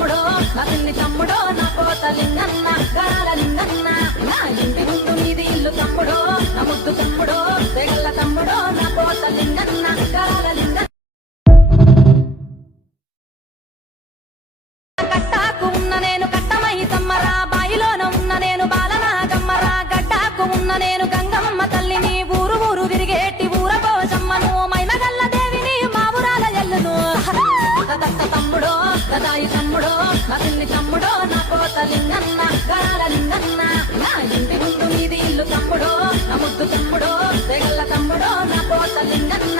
తమ్ముడో నా పిన్ని తమ్ముడో నా కోత లింగన్న గాల లింగన్న నా ఇంటి ముందు మీది ఇల్లు తమ్ముడో నా ముద్దు తమ్ముడో తెగల్ల తమ్ముడో నా కోత లింగన్న గాల లింగన్న కట్టాకు ఉన్న నేను కట్టమై సమ్మరా బాయిలోన ఉన్న నేను బాలనాగమ్మరా గడ్డాకు ఉన్న నేను గంగమ్మ తల్లిని ఊరు ఊరు తిరిగేటి ఊర కోసమ్మను మైనగల్ల దేవిని మా ఊరాల ఎల్లును తమ్ముడో గదాయి తమ్ముడో నా పిన్ని తమ్ముడో నా కోత లింగన్న గాల లింగన్న నా ఇంటి ముందు మీది ఇల్లు తమ్ముడో నా ముద్దు తమ్ముడో తెగల్ల తమ్ముడో నా కోత లింగన్న